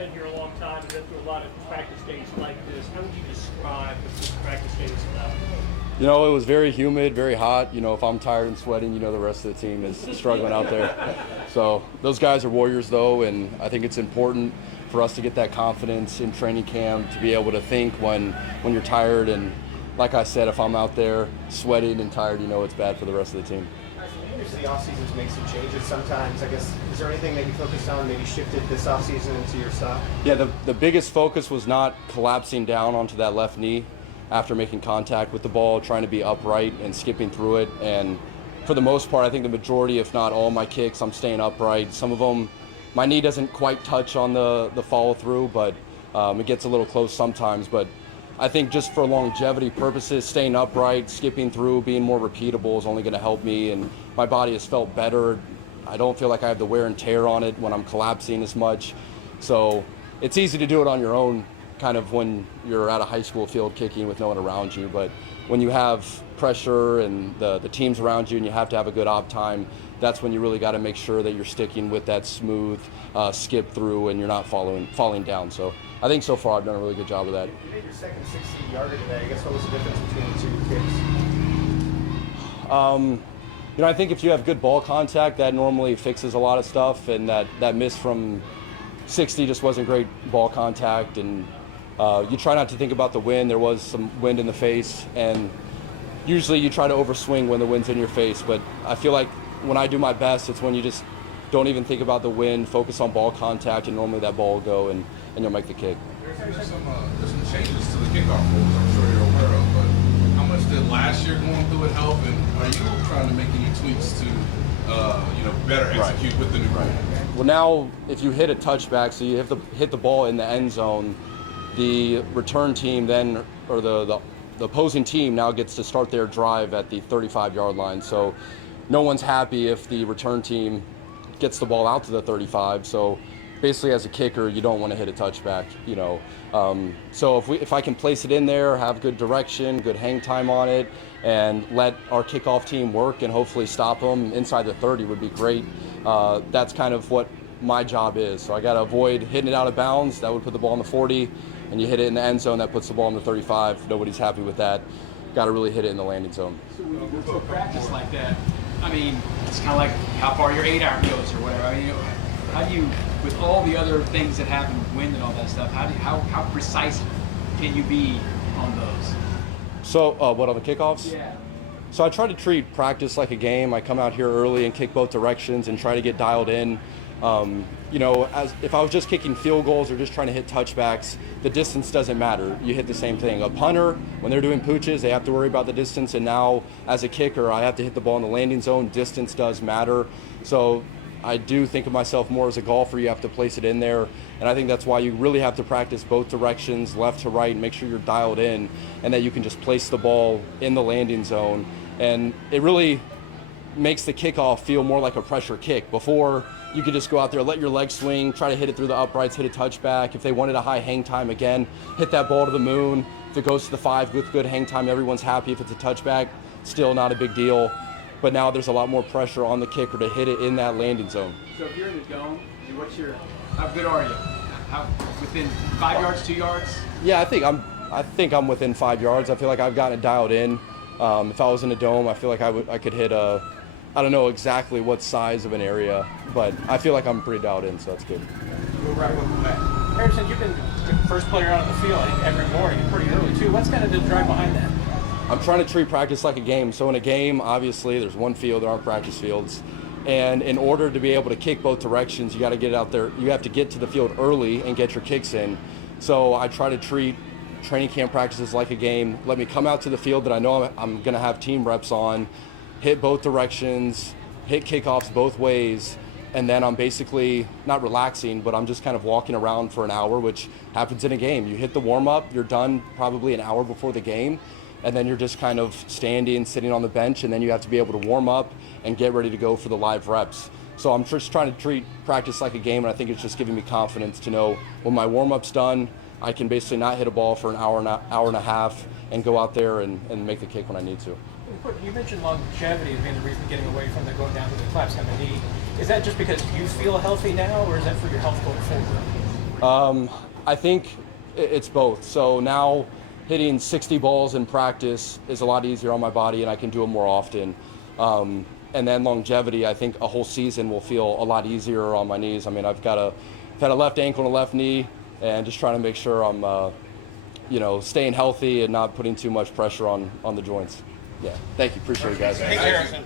been here a long time and been through a lot of practice days like this. How would you describe what this practice day is about? You know, it was very humid, very hot. You know, if I'm tired and sweating, you know the rest of the team is struggling out there. So those guys are warriors, though, and I think it's important for us to get that confidence in training camp to be able to think when you're tired. And like I said, if I'm out there sweating and tired, you know it's bad for the rest of the team. You use the offseason to make some changes sometimes. I guess, is there anything that you focused on, maybe shifted this offseason into your style? Yeah, the biggest focus was not collapsing down onto that left knee after making contact with the ball, trying to be upright and skipping through it. And for the most part, I think the majority, if not all my kicks, I'm staying upright. Some of them, my knee doesn't quite touch on the follow through, but it gets a little close sometimes. But I think just for longevity purposes, staying upright, skipping through, being more repeatable is only going to help me. And my body has felt better. I don't feel like I have the wear and tear on it when I'm collapsing as much. So it's easy to do it on your own, kind of when you're at a high school field kicking with no one around you. But when you have pressure and the teams around you and you have to have a good op time, that's when you really got to make sure that you're sticking with that smooth skip through and you're not falling down. So I think so far I've done a really good job of that. You made your second 60-yarder today. I guess what was the difference between the two kicks? You know, I think if you have good ball contact, that normally fixes a lot of stuff, and that miss from 60 just wasn't great ball contact. And you try not to think about the wind. There was some wind in the face, and usually you try to overswing when the wind's in your face. But I feel like when I do my best, it's when you just don't even think about the wind, focus on ball contact, and normally that ball will go and you'll make the kick. There's some changes to the kickoff rules I'm sure you're aware of, but how much did last year going through it help, and are you trying to make any tweaks to better execute with the new rule? Well, now if you hit a touchback, so you have to hit the ball in the end zone, the return team then, or the opposing team now gets to start their drive at the 35-yard line. So no one's happy if the return team gets the ball out to the 35. So basically, as a kicker, you don't want to hit a touchback, you know. So if I can place it in there, have good direction, good hang time on it, and let our kickoff team work and hopefully stop them inside the 30 would be great. That's kind of what my job is. So I got to avoid hitting it out of bounds. That would put the ball in the 40, and you hit it in the end zone, that puts the ball in the 35. Nobody's happy with that. Got to really hit it in the landing zone. So when you go to a practice like that, I mean, it's kind of like how far your 8-iron goes or whatever. I mean, how do you, with all the other things that happen, wind and all that stuff, how precise can you be on those? So what, on the kickoffs? Yeah. So I try to treat practice like a game. I come out here early and kick both directions and try to get dialed in. You know, as if I was just kicking field goals or just trying to hit touchbacks, the distance doesn't matter. You hit the same thing. A punter, when they're doing pooches, they have to worry about the distance. And now, as a kicker, I have to hit the ball in the landing zone. Distance does matter. So I do think of myself more as a golfer. You have to place it in there. And I think that's why you really have to practice both directions, left to right, and make sure you're dialed in and that you can just place the ball in the landing zone. And it really makes the kickoff feel more like a pressure kick. Before, you could just go out there, let your legs swing, try to hit it through the uprights, hit a touchback. If they wanted a high hang time, again, hit that ball to the moon. If it goes to the 5 with good hang time, everyone's happy. If it's a touchback, still not a big deal. But now there's a lot more pressure on the kicker to hit it in that landing zone. So if you're in the dome, how good are you? How, within 5 yards, 2 yards? Yeah, I think I'm within 5 yards. I feel like I've gotten it dialed in. If I was in a dome, I feel like I could hit I don't know exactly what size of an area, but I feel like I'm pretty dialed in, so that's good. We'll wrap up with that. Harrison, you've been the first player out on the field, I think, every morning, and pretty early too. What's kind of the drive behind that? I'm trying to treat practice like a game. So in a game, obviously, there's one field, there aren't practice fields. And in order to be able to kick both directions, you got to get out there. You have to get to the field early and get your kicks in. So I try to treat training camp practices like a game. Let me come out to the field that I know I'm going to have team reps on, hit both directions, hit kickoffs both ways, and then I'm basically not relaxing, but I'm just kind of walking around for an hour, which happens in a game. You hit the warm-up, you're done probably an hour before the game, and then you're just kind of standing, sitting on the bench, and then you have to be able to warm up and get ready to go for the live reps. So I'm just trying to treat practice like a game, and I think it's just giving me confidence to know when my warm-up's done, I can basically not hit a ball for an hour and a half and go out there and make the kick when I need to. You mentioned longevity as being the reason getting away from the going down to the collapse on the knee. Is that just because you feel healthy now, or is that for your health going forward? I think it's both. So now hitting 60 balls in practice is a lot easier on my body, and I can do it more often. And then longevity, I think a whole season will feel a lot easier on my knees. I mean, I've had a left ankle and a left knee, and just trying to make sure I'm, staying healthy and not putting too much pressure on the joints. Yeah, thank you. Appreciate it, guys. Thanks, Harrison.